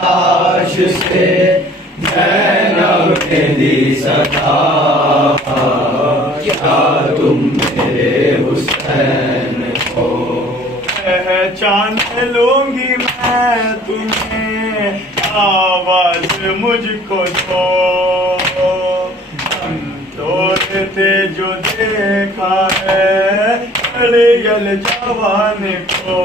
लाश से ज़ैनब ने दी सदा। क्या तुम मेरे हुसैन को पहचान लूंगी मैं तुम्हें, आवाज मुझको दो। हम तोड़ते जो देखा है अड़ियल जवान को।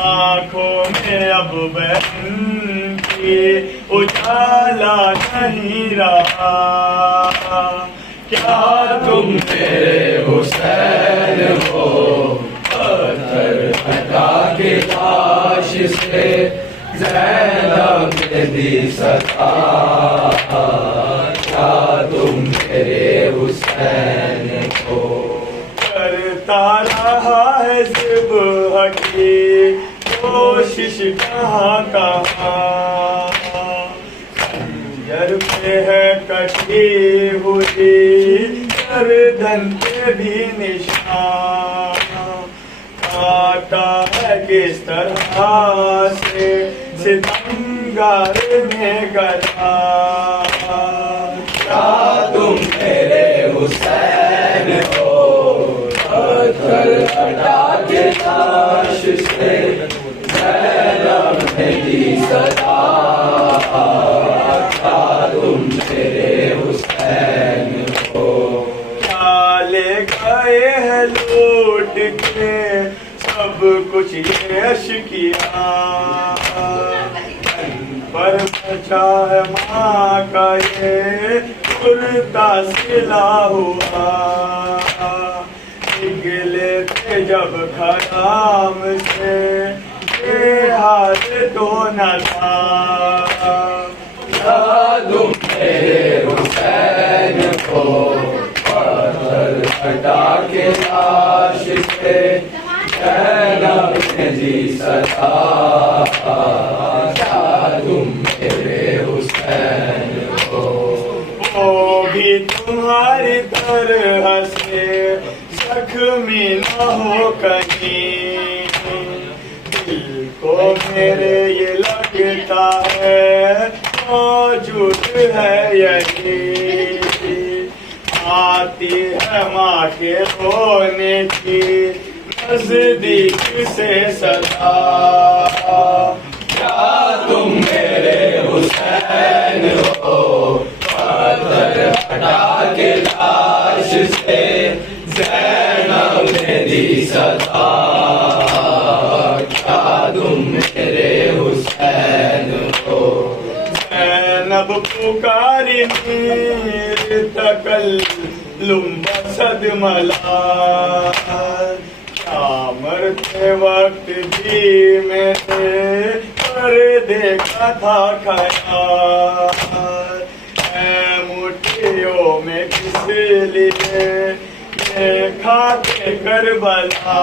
आँखों में अब बहन की उजाला नहीं रहा। क्या तुम मेरे हुसैन हो, पत्थर हटा के लाश से ज़ैनब ने दी सदा। क्या तुम मेरे हुसैन हो। करता रहा है ज़िब्ह की कोशिश कहाँ कहाँ। खंजर पे है कटी हुई गर्दन पे भी निशान। काटा है किस तरह से सितमगार ने गला। क्या तुम मेरे हुसैन हो, पत्थर हटा के लाश से ज़ैनब ने दी सदा। क्या तुम मेरे हुसैन हो। क्या ले गए हैं लूट के सब कुछ यश किया। पर बचा है माँ का ये कुर्ता सिला हुआ। निकले थे जब खराम से ये हाथ तो न था। क्या तुम मेरे हुसैन को, पत्थर हटा के लाश से ज़ैनब ने दी सदा। क्या तुम मेरे हुसैन हो। वो भी तुम्हारी तरह से जख्मी न हो कहीं। दिल को मेरे ये लगता है मौजूद है यही। आती है माँ के रोने की नजदीक से सदा। क्या तुम मेरे हुसैन हो, पत्थर हटा के लाश से ज़ैनब ने दी सदा। क्या तुम मेरे हुसैन हो। ज़ैनब पुकारी नीर तकल्लुम बसद मलाल। क्या मरते वक्त भी मैंने पर देखा था ख्याल। मुट्ठियों में किस लिए ये खाते करबला।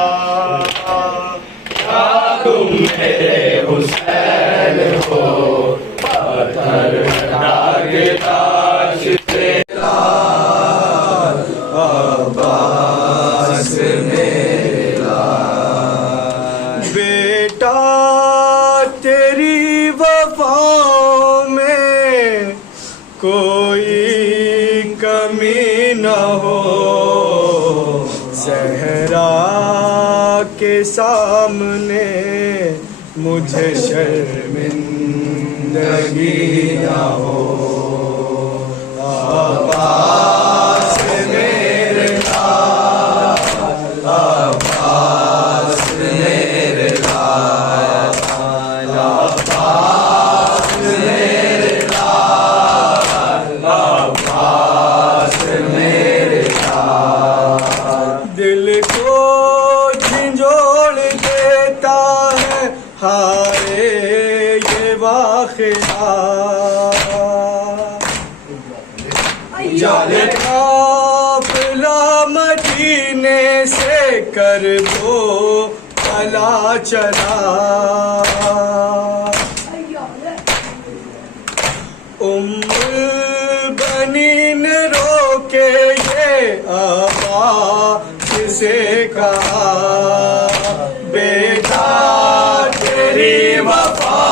क्या तुम मेरे हुसैन हो, पत्थर हटा के लाश से अब्बास मेरे लाल। बेटा तेरी वफाओं में कोई कमी न हो। ज़हरा के सामने मुझे शर्मिंदगी न हो। अब्बास मेरे लाल, अब्बास मेरे लाल, अब्बास मेरे लाल, अब्बास मेरे लाल। दिल को झंझोड़ देता है हाय ये वाक़या। जाले काफ़िला मदीने से कर दो भला चला। उम्मुल बनीन रोके ये अब्बास से कहा। बेटा तेरी वफा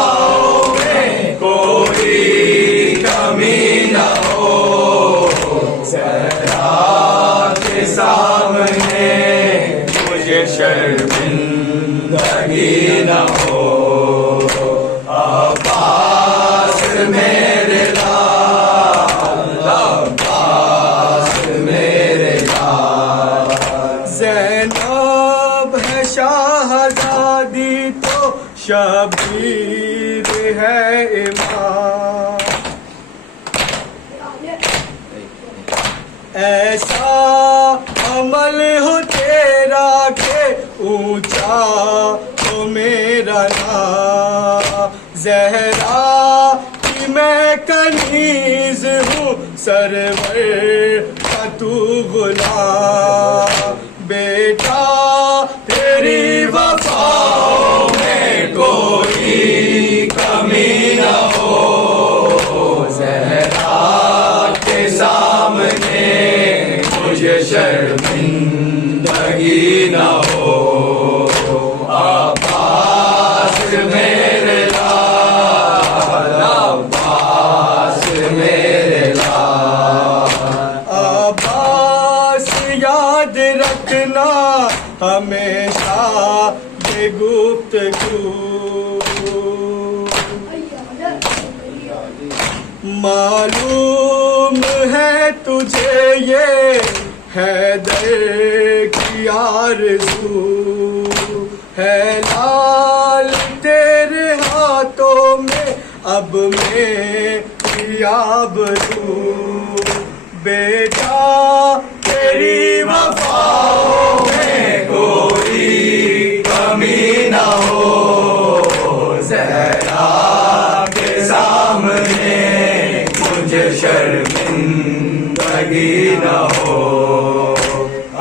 पीर है इमाम। ऐसा अमल हो तेरा के ऊंचा हो मेरा नाम। ज़हरा की मैं कनीज हूँ सरवर का तू गुलाम। बेटा तेरी वफाओं में कोई कमी न हो। ज़हरा के सामने मुझे शर्मिंदगी न हो। अब्बास मेरे लाल, अब्बास मेरे लाल। अब्बास याद रखना हमेशा ये गुफ्तगू। मालूम है तुझे ये हैदर की आरज़ू है। लाल तेरे हाथों में अब मैं आबरू। बेटा तेरी वफाओं में कोई कमी न हो। ज़हरा के सामने मुझे शर्मिंदगी न हो।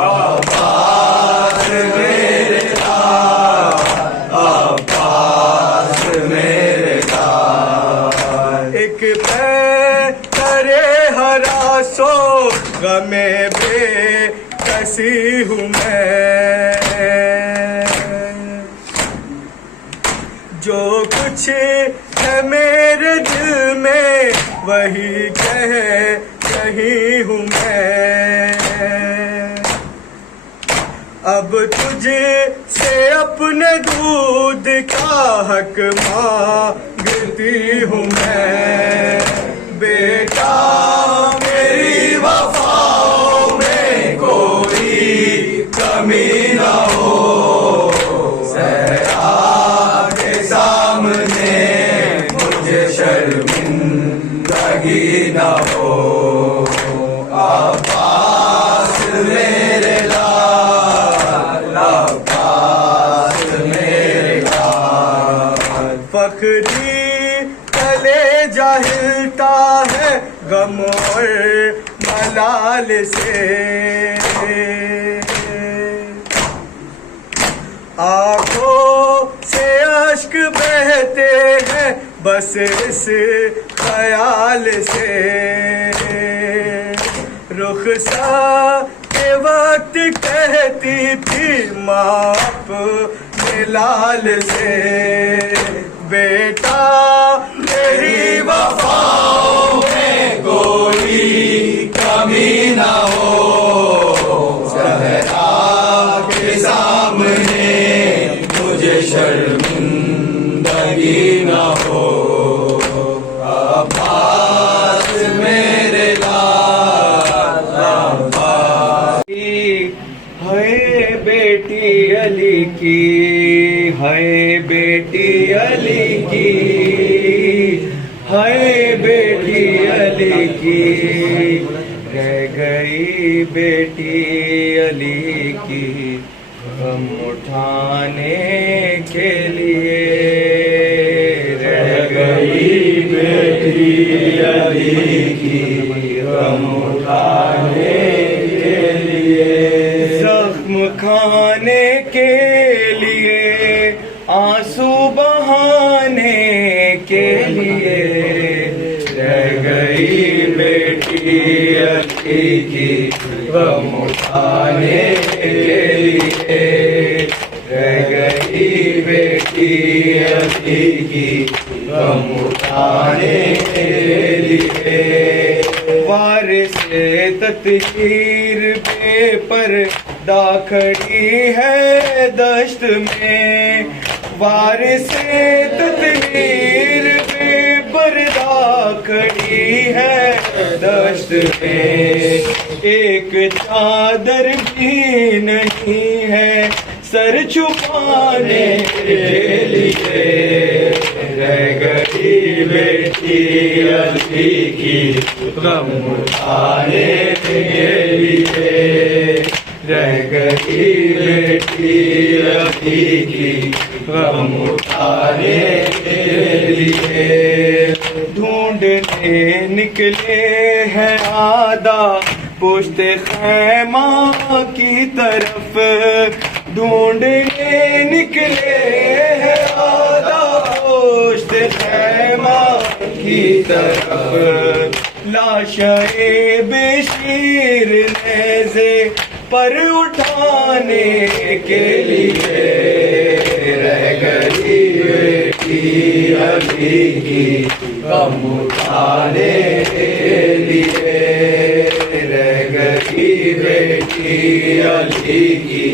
अब्बास मेरे लाल, अब्बास मेरे लाल। एक करे हरासो गमे बेकसी हूँ मैं। जो कुछ है मेरे दिल में वही कह रही हूँ मैं। अब तुझे से अपने दूध का हक मांगती हूँ मैं। बेटा मेरी वफाओं में कोई कमी न हो। ज़हरा के सामने मुझे शर्मिंदगी न हो। अब्बास मेरे लाल, अब्बास मेरे लाल। फखरी तले जाहिलता है गम और मलाल से। आँखों से अश्क बहते हैं बस इस ख्याल से। रुखसा के वक्त कहती थी माँ अपने लाल से। बेटा तेरी वफाओं में कोई कमी न हो। ज़हरा के सामने मुझे शर्मिंदगी न हो। अब्बास मेरे लाल, अब्बास। है बेटी अली की, है बेटी अली की, है बेटी अली की। रह गई बेटी अली की गम उठाने के लिए। रह गई बेटी अली की गम उठाने के लिए। जख्म खाने के लिए आंसू बहाने के लिए। रह गई बेटी अली की गम उठाने के लिए। रह गई बेटी अली की गम उठाने के लिए। वारिसे तत्हीर बेपर दाखड़ी है दश्त में। वारिसे तत्हीर बेपर दाखड़ी है दश्त में। एक चादर भी नहीं है सर छुपाने के लिए रह गई बेटी अली की गम उठाने के लिए, रह गई बेटी अली की गम उठाने के लिए। ढूंढने निकले हैं आदा पुश्ते खैमा की तरफ, ढूंढने निकले हैं आदा पुश्ते खैमा की तरफ। लाशे बेशीर नेज़े पर उठाने के लिए, रह गई बेटी अली की गम उठाने के लिए, रह गई बेटी अली की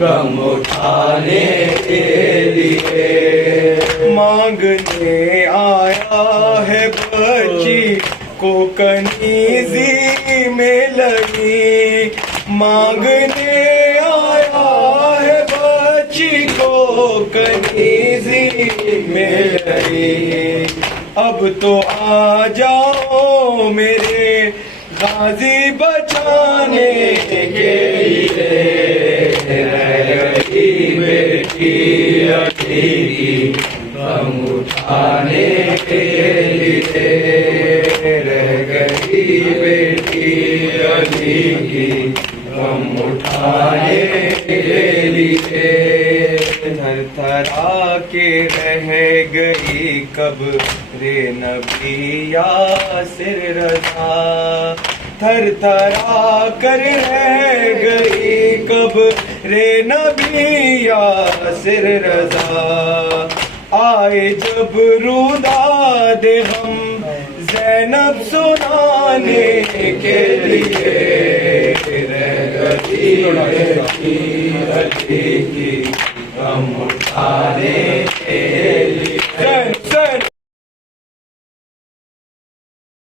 गम उठाने के लिए। मांगने आया है बच्ची को कनीज़ी में लगी, मांगने आया है बच्ची को कनीज़ी में लगी। अब तो आ जाओ मेरे गाजी बचाने के लिए, रह गई बेटी अली की गम उठाने के लिए, रह गई बेटी अली की गम उठाने के लिए। थरथरा के रह गई कब रे नबी यासिर रज़ा, थरथरा कर रह गई कब रे नबी यासिर रज़ा। आए जब रुदाद हम ज़ैनब सुनाने के लिए, रह गई बेटी अली की गम उठाने के लिए,